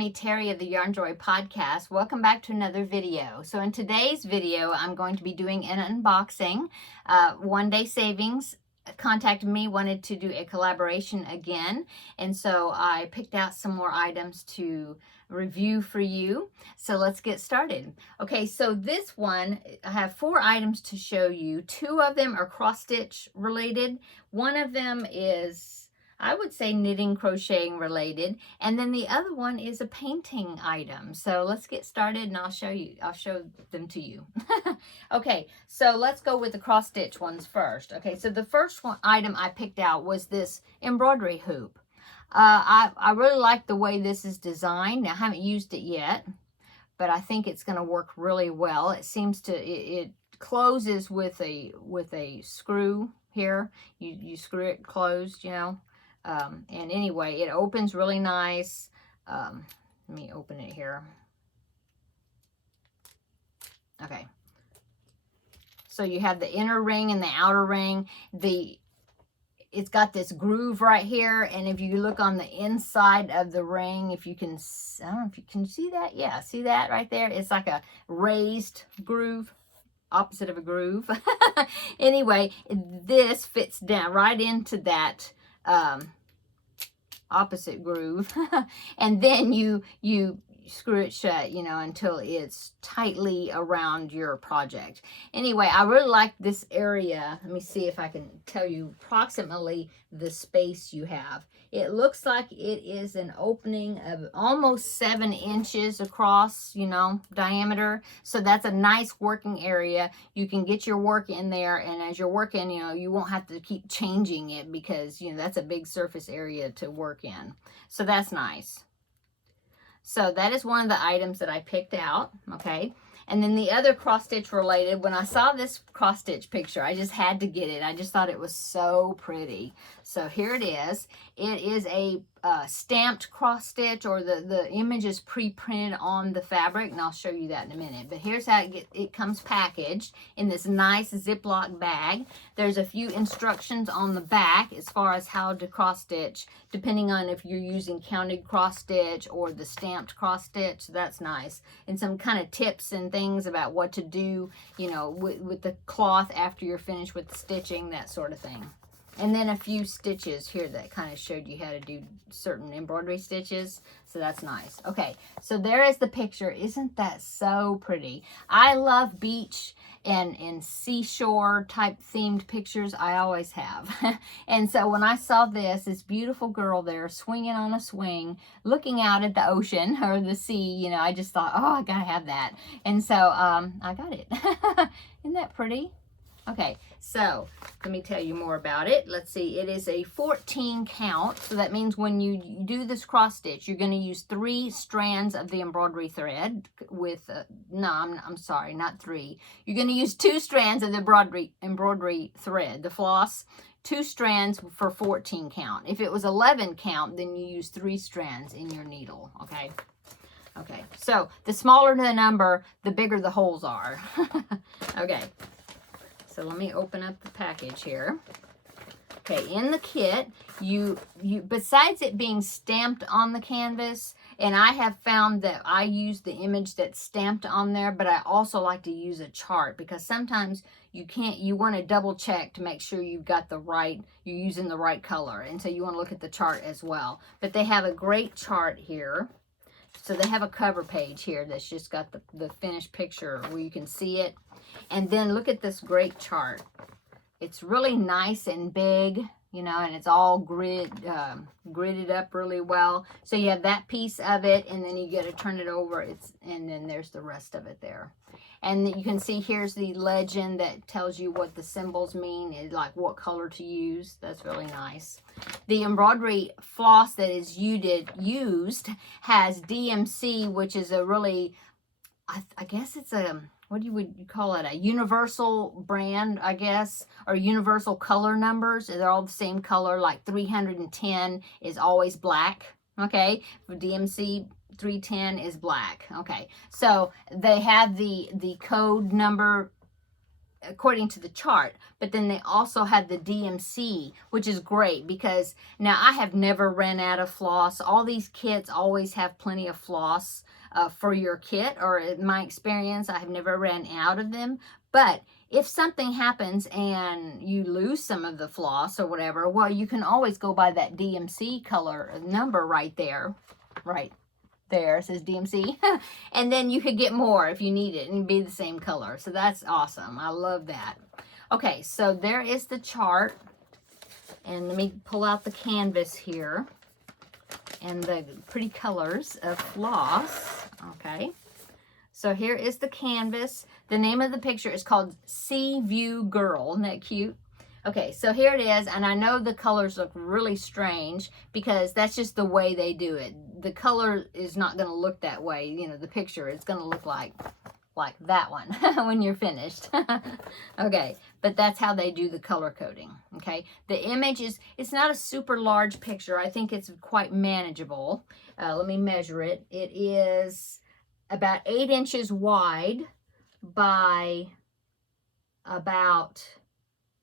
me, Terri of the Yarn Joy podcast. Welcome back to another video. So in today's video, I'm going to be doing an unboxing. One Day Savings contacted me, wanted to do a collaboration again. And so I picked out some more items to review for you. So let's get started. Okay, so this one, I have 4 items to show you. 2 of them are cross stitch related. One of them is, I would say, knitting, crocheting related, and then the other one is a painting item. So let's get started and I'll show them to you. Okay, so let's go with the cross stitch ones first. Okay, so the first item I picked out was this embroidery hoop. I really like the way this is designed. Now, I haven't used it yet, but I think it's going to work really well. It seems to, it closes with a screw here. You screw it closed, you know. And anyway, it opens really nice. Let me open it here. Okay. So you have the inner ring and the outer ring. It's got this groove right here, and if you look on the inside of the ring, if you can, I don't know if you can see that. Yeah, see that right there? It's like a raised groove, opposite of a groove. Anyway, this fits down right into that opposite groove, and then you screw it shut, you know, until it's tightly around your project. Anyway, I really like this area. Let me see if I can tell you approximately the space you have. It looks like it is an opening of almost 7 inches across, you know, diameter. So that's a nice working area. You can get your work in there, and as you're working, you know, you won't have to keep changing it because, you know, that's a big surface area to work in. So that's nice. So that is one of the items that I picked out, okay? And then the other cross stitch related, when I saw this cross stitch picture, I just had to get it. I just thought it was so pretty. So here it is. It is a stamped cross stitch, or the image is pre-printed on the fabric, and I'll show you that in a minute. But here's how it comes packaged in this nice Ziploc bag. There's a few instructions on the back as far as how to cross stitch, depending on if you're using counted cross stitch or the stamped cross stitch. That's nice. And some kind of tips and things about what to do, you know, with the cloth after you're finished with the stitching, that sort of thing. And then a few stitches here that kind of showed you how to do certain embroidery stitches. So that's nice. Okay, so there is the picture. Isn't that so pretty? I love beach and seashore type themed pictures. I always have. And so when I saw this beautiful girl there swinging on a swing, looking out at the ocean or the sea, you know, I just thought, oh, I gotta have that. And so I got it. Isn't that pretty? Okay, so let me tell you more about it. Let's see, it is a 14 count. So that means when you do this cross stitch, you're going to use 3 strands of the embroidery thread with, no, I'm sorry, not 3. You're going to use 2 strands of the embroidery thread, the floss, 2 strands for 14 count. If it was 11 count, then you use 3 strands in your needle, okay? Okay, so the smaller the number, the bigger the holes are. Okay. So let me open up the package here. Okay, in the kit, you besides it being stamped on the canvas, and I have found that I use the image that's stamped on there, but I also like to use a chart because sometimes you want to double check to make sure you've got you're using the right color, and so you want to look at the chart as well. But they have a great chart here. So they have a cover page here that's just got the finished picture where you can see it. And then look at this great chart. It's really nice and big, you know, and it's all gridded up really well. So you have that piece of it, and then you get to turn it over. And then there's the rest of it there. And you can see here's the legend that tells you what the symbols mean, like what color to use. That's really nice. The embroidery floss that is used has DMC, which is a really, I guess it's a, what would you call it? A universal brand, I guess, or universal color numbers. They're all the same color, like 310 is always black, okay? For DMC, 310 is black. Okay, so they have the code number according to the chart, but then they also have the DMC, which is great because now I have never ran out of floss. All these kits always have plenty of floss for your kit, or in my experience, I have never ran out of them. But if something happens and you lose some of the floss or whatever, well, you can always go by that DMC color number right there, right there. It says DMC. And then you could get more if you need it and be the same color. So that's awesome. I love that. Okay, so there is the chart. And let me pull out the canvas here and the pretty colors of floss. Okay, so here is the canvas. The name of the picture is called Sea View Girl. Isn't that cute? Okay, so here it is, and I know the colors look really strange because that's just the way they do it. The color is not going to look that way, you know, the picture. It's going to look like that one when you're finished. Okay, but that's how they do the color coding. Okay, the image is, it's not a super large picture. I think it's quite manageable. Let me measure it. It is about 8 inches wide by about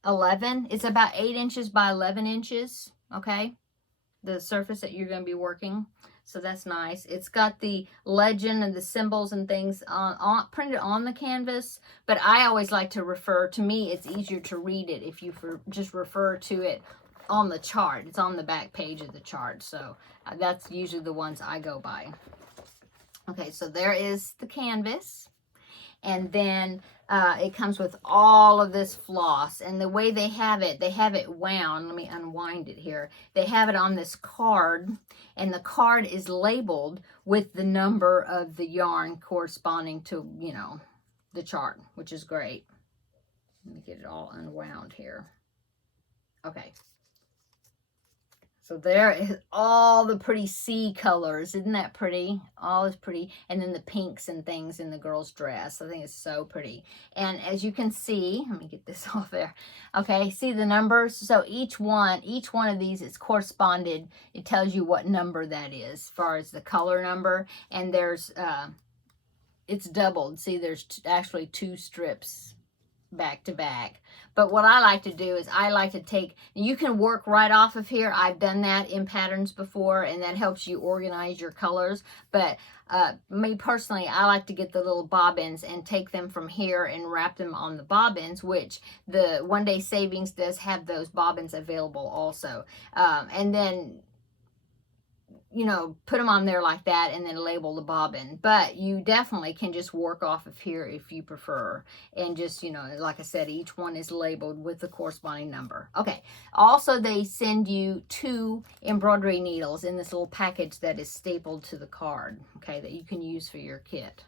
11. It's about 8 inches by 11 inches. Okay, the surface that you're going to be working. So that's nice. It's got the legend and the symbols and things printed on the canvas, but I always like to refer, to me it's easier to read it if you just refer to it on the chart. It's on the back page of the chart, so that's usually the ones I go by. Okay, so there is the canvas. And then it comes with all of this floss, and the way they have it wound. Let me unwind it here. They have it on this card, and the card is labeled with the number of the yarn corresponding to, you know, the chart, which is great. Let me get it all unwound here. Okay. So there is all the pretty sea colors. Isn't that pretty? All is pretty. And then the pinks and things in the girl's dress. I think it's so pretty. And as you can see, let me get this off there. Okay, see the numbers? So each one of these is corresponded. It tells you what number that is as far as the color number. And there's, it's doubled. See, there's actually 2 strips back to back. But what I like to do is I like to take, you can work right off of here. I've done that in patterns before, and that helps you organize your colors. But me personally, I like to get the little bobbins and take them from here and wrap them on the bobbins, which the One Day Savings does have those bobbins available also. And then, you know, put them on there like that and then label the bobbin. But you definitely can just work off of here if you prefer. And just, you know, like I said, each one is labeled with the corresponding number. Okay. Also, they send you 2 embroidery needles in this little package that is stapled to the card, okay, that you can use for your kit.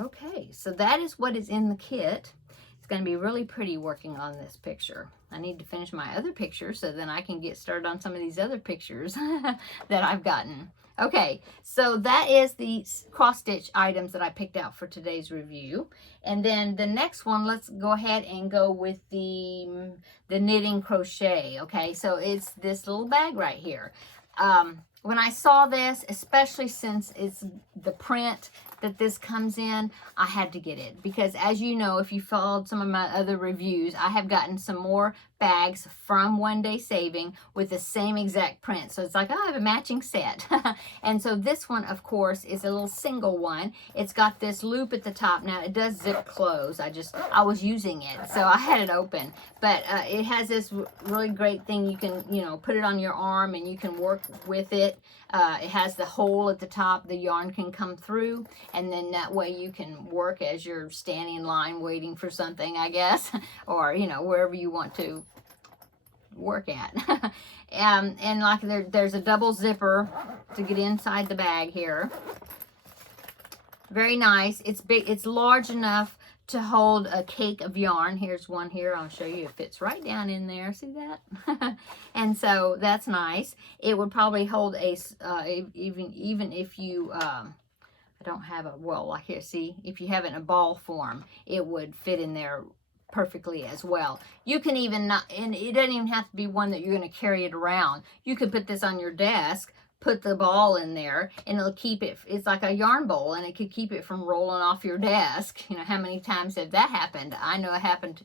Okay, so that is what is in the kit. It's going to be really pretty working on this picture. I need to finish my other picture so then I can get started on some of these other pictures that I've gotten. Okay, so that is the cross-stitch items that I picked out for today's review. And then the next one, let's go ahead and go with the knitting crochet. Okay, so it's this little bag right here. When I saw this, especially since it's the print that this comes in, I had to get it. Because as you know, if you followed some of my other reviews, I have gotten some more bags from One Day Saving with the same exact print. So it's like, oh, I have a matching set. And so this one, of course, is a little single one. It's got this loop at the top. Now, it does zip close. I was using it, so I had it open. But it has this really great thing. You can, you know, put it on your arm and you can work with it. It has the hole at the top. The yarn can come through, and then that way you can work as you're standing in line waiting for something, I guess, or, you know, wherever you want to work at. And like there's a double zipper to get inside the bag here. Very nice. It's big. It's large enough to hold a cake of yarn. Here's one here. I'll show you. It fits right down in there. See that? And so that's nice. It would probably hold a even if you I don't have a, well, like here, see, if you have it in a ball form, it would fit in there perfectly as well. You can even not, and it doesn't even have to be one that you're going to carry it around. You could put this on your desk, put the ball in there, and it'll keep it, it's like a yarn bowl, and it could keep it from rolling off your desk. You know, how many times have that happened? I know it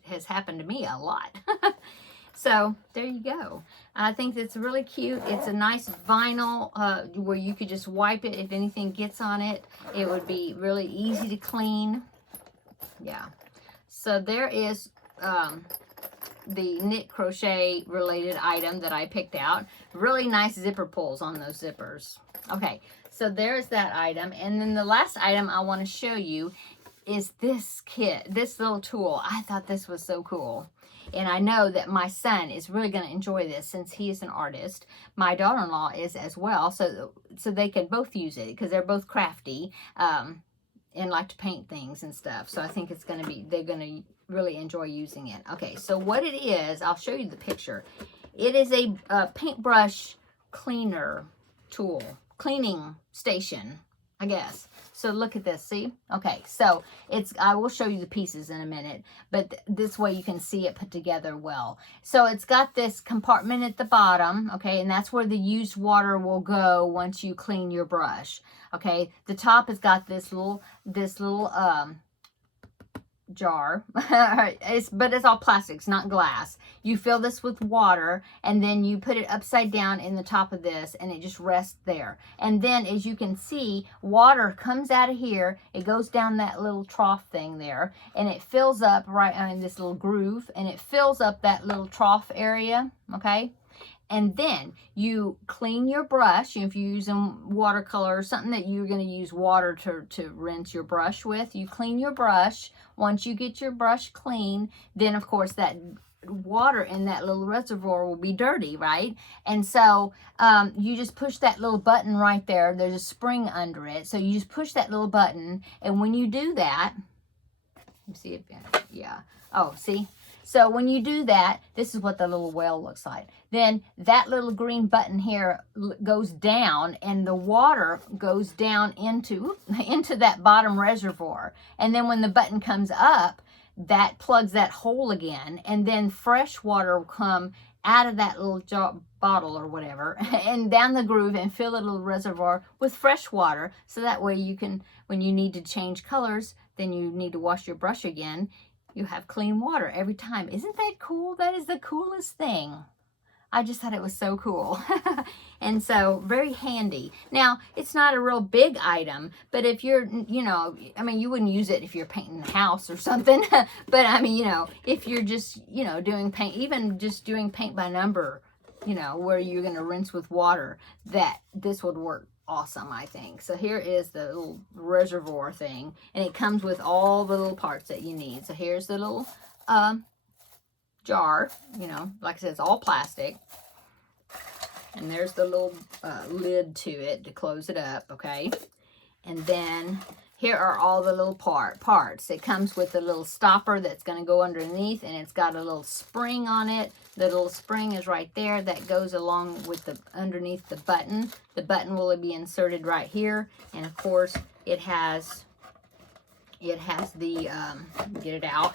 has happened to me a lot. So there you go. I think it's really cute. It's a nice vinyl where you could just wipe it if anything gets on it. It would be really easy to clean. Yeah. So there is the knit crochet related item that I picked out. Really nice zipper pulls on those zippers. Okay, so there's that item. And then the last item I want to show you is this kit, this little tool. I thought this was so cool. And I know that my son is really going to enjoy this since he is an artist. My daughter-in-law is as well, so they can both use it because they're both crafty and like to paint things and stuff. So I think it's going to be, they're going to really enjoy using it. Okay, so what it is, I'll show you the picture. It is a paintbrush cleaner tool, cleaning station, I guess. So look at this, see? Okay, so I will show you the pieces in a minute, but this way you can see it put together well. So it's got this compartment at the bottom, okay, and that's where the used water will go once you clean your brush. Okay, the top has got this little jar, but it's all plastic, it's not glass. You fill this with water, and then you put it upside down in the top of this, and it just rests there. And then, as you can see, water comes out of here, it goes down that little trough thing there, and it fills up right in this little groove, and it fills up that little trough area, okay? And then you clean your brush. If you're using watercolor or something that you're going to use water to rinse your brush with, you clean your brush. Once you get your brush clean, then of course that water in that little reservoir will be dirty, right? And so you just push that little button right there. There's a spring under it. So you just push that little button. And when you do that, let me see if, yeah. Oh, see? So when you do that, this is what the little well looks like. Then that little green button here goes down, and the water goes down into that bottom reservoir. And then when the button comes up, that plugs that hole again, and then fresh water will come out of that little bottle or whatever and down the groove and fill the little reservoir with fresh water. So that way you can, when you need to change colors, then you need to wash your brush again, you have clean water every time. Isn't that cool? That is the coolest thing. I just thought it was so cool. And so very handy. Now, it's not a real big item, but if you're, you know, I mean, you wouldn't use it if you're painting the house or something. But I mean, you know, if you're just, you know, doing paint, even just doing paint by number, you know, where you're going to rinse with water, that this would work awesome, I think. So here is the little reservoir thing, and it comes with all the little parts that you need. So here's the little jar, you know, like I said, it's all plastic, and there's the little lid to it to close it up, okay? And then here are all the little parts. It comes with a little stopper that's going to go underneath, and it's got a little spring on it. The little spring is right there that goes along with the underneath the button. The button will be inserted right here, and of course it has the get it out.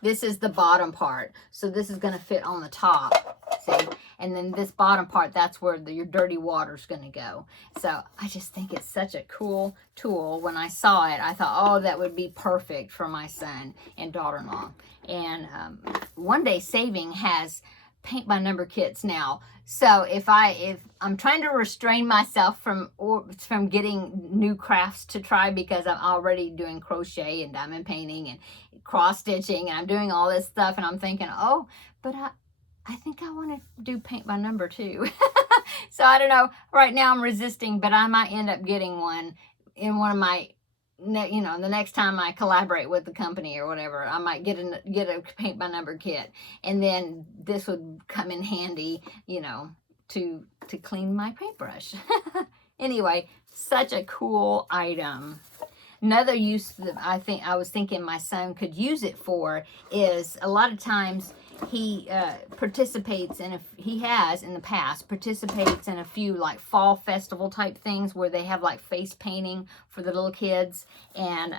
This is the bottom part, so this is going to fit on the top, see? And then this bottom part, that's where your dirty water is going to go. So I just think it's such a cool tool. When I saw it, I thought, oh, that would be perfect for my son and daughter-in-law. And One Day Saving has paint by number kits now. So if I'm trying to restrain myself from getting new crafts to try, because I'm already doing crochet and diamond painting and cross stitching, and I'm doing all this stuff, and I'm thinking, oh, but I think I want to do paint by number too. So I don't know. Right now I'm resisting, but I might end up getting one in one of my, you know, the next time I collaborate with the company or whatever, I might get a paint by number kit, and then this would come in handy, you know, to clean my paintbrush. Anyway, such a cool item. Another use that I was thinking my son could use it for is, a lot of times he participates in he has in the past participates in a few like fall festival type things where they have like face painting for the little kids and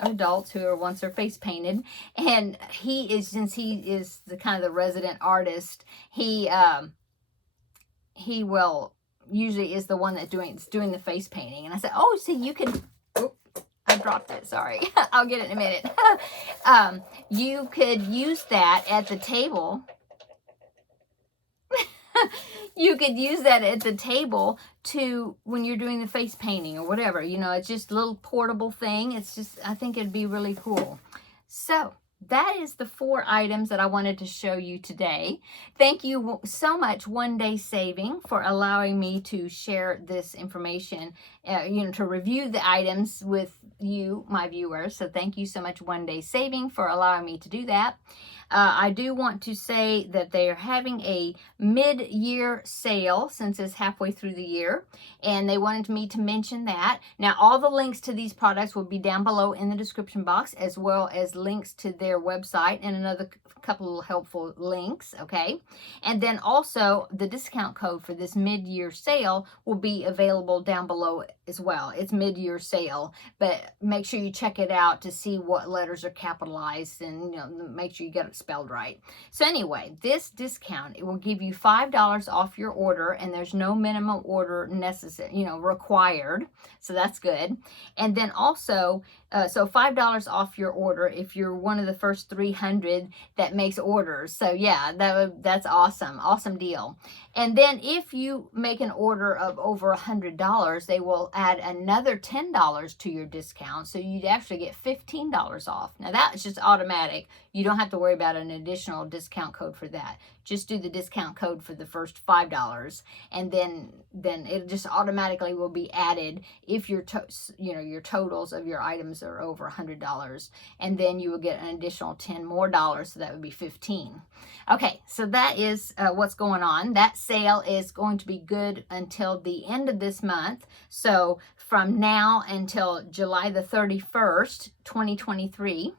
adults who wants their face painted. And since he is the kind of the resident artist, he will usually is the one that's doing the face painting. And I said, oh, see, you can, oh, I dropped it, sorry. I'll get it in a minute. You could use that at the table. You could use that at the table to, when you're doing the face painting or whatever, you know, it's just a little portable thing. It's just, I think it'd be really cool. So that is the 4 items that I wanted to show you today. Thank you so much, One Day Saving, for allowing me to share this information, you know, to review the items with you, my viewers. So thank you so much, One Day Saving, for allowing me to do that. I do want to say that they are having a mid-year sale since it's halfway through the year, and they wanted me to mention that. Now, all the links to these products will be down below in the description box, as well as links to their website and another couple of helpful links, okay? And then also the discount code for this mid-year sale will be available down below as well. It's mid-year sale, but make sure you check it out to see what letters are capitalized, and you know, make sure you get it spelled right. So anyway, this discount, it will give you $5 off your order, and there's no minimum order necessary, you know, required. So that's good. And then also, so $5 off your order if you're one of the first 300 that makes orders. So yeah, that's awesome. Awesome deal. And then if you make an order of over $100, they will add another $10 to your discount. So you'd actually get $15 off. Now that's just automatic. You don't have to worry about an additional discount code for that. Just do the discount code for the first $5, and then it just automatically will be added if your you know, your totals of your items are over $100, and then you will get an additional $10 more, so that would be $15. Okay, so that is what's going on. That sale is going to be good until the end of this month. So from now until July the 31st, 2023.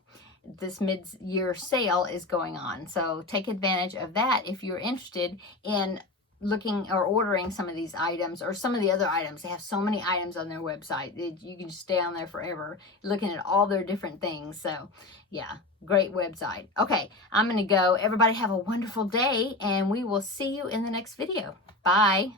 This mid-year sale is going on. So take advantage of that if you're interested in looking or ordering some of these items or some of the other items. They have so many items on their website. You can just stay on there forever looking at all their different things. So yeah, great website. Okay, I'm going to go. Everybody have a wonderful day, and we will see you in the next video. Bye.